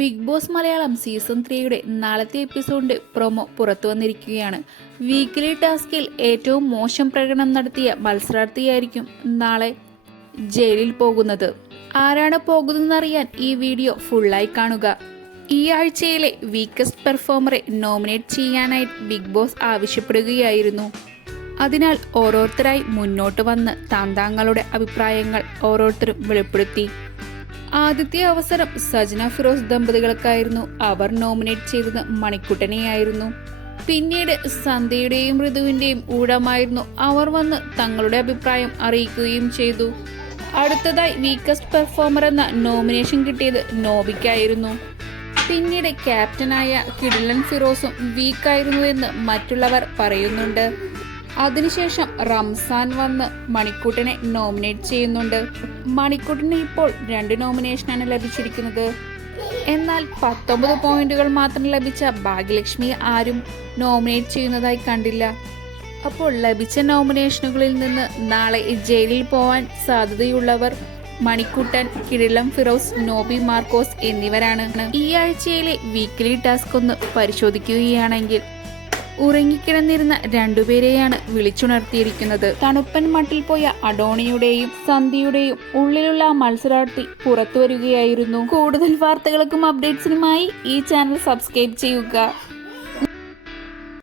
Big boss Malayalam season 3യുടെ നാളത്തെ എപ്പിസോഡിന്റെ promo പുറത്തു വന്നിരിക്കുകയാണ്. വീക്കിലി ടാസ്കിൽ ഏറ്റവും മോശം പ്രകടനം നടത്തിയ മത്സരാർത്ഥിയായിരിക്കും നാളെ ജയിലിൽ പോകുന്നത്. ആരാണ് പോകുന്നതെന്നറിയാൻ ഈ വീഡിയോ ഫുള്ളായി കാണുക. ഈ ആഴ്ചയിലെ വീക്കസ്റ്റ് പെർഫോമറെ നോമിനേറ്റ് ചെയ്യാനായി ബിഗ് ബോസ് ആവശ്യപ്പെടുകയായിരുന്നു. അതിനാൽ ഓരോരുത്തരായി മുന്നോട്ട് വന്ന് തങ്ങളുടെ അഭിപ്രായങ്ങൾ ഓരോരുത്തരും വെളിപ്പെടുത്തി. ആദ്യത്തെ അവസരം സജന ഫിറോസ് ദമ്പതികൾക്കായിരുന്നു. അവർ നോമിനേറ്റ് ചെയ്തത് മണിക്കുട്ടനെയായിരുന്നു. പിന്നീട് സന്ധ്യയുടെയും ഋതുവിന്റെയും ഊഴമായിരുന്നു. അവർ വന്ന് തങ്ങളുടെ അഭിപ്രായം അറിയിക്കുകയും ചെയ്തു. അടുത്തതായി വീക്കസ്റ്റ് പെർഫോമർ എന്ന നോമിനേഷൻ കിട്ടിയത് നോബിക്കായിരുന്നു. പിന്നീട് ക്യാപ്റ്റനായ കിടിലൻ ഫിറോസും വീക്കായിരുന്നു എന്ന് മറ്റുള്ളവർ പറയുന്നുണ്ട്. അതിനുശേഷം റംസാൻ വന്ന് മണിക്കൂട്ടനെ നോമിനേറ്റ് ചെയ്യുന്നുണ്ട്. മണിക്കൂട്ടന് ഇപ്പോൾ 2 നോമിനേഷനാണ് ലഭിച്ചിരിക്കുന്നത്. എന്നാൽ 19 പോയിന്റുകൾ മാത്രം ലഭിച്ച ഭാഗ്യലക്ഷ്മി ആരും നോമിനേറ്റ് ചെയ്യുന്നതായി കണ്ടില്ല. അപ്പോൾ ലഭിച്ച നോമിനേഷനുകളിൽ നിന്ന് നാളെ ജയിലിൽ പോവാൻ സാധ്യതയുള്ളവർ മണിക്കൂട്ടൻ, കിടിലം ഫിറോസ്, നോബി മാർക്കോസ് എന്നിവരാണ്. ഈ ആഴ്ചയിലെ വീക്കിലി ടാസ്ക് ഒന്ന് പരിശോധിക്കുകയാണെങ്കിൽ ഉറങ്ങിക്കിടന്നിരുന്ന 2 പേരെയാണ് വിളിച്ചുണർത്തിയിരിക്കുന്നത്. തണുപ്പൻ മട്ടിൽ പോയ അഡോണിയുടെയും സന്ധ്യയുടെയും ഉള്ളിലുള്ള മത്സരാർത്ഥി പുറത്തു വരികയായിരുന്നു. കൂടുതൽ വാർത്തകൾക്കും അപ്ഡേറ്റ്സിനുമായി ഈ ചാനൽ സബ്സ്ക്രൈബ് ചെയ്യുക.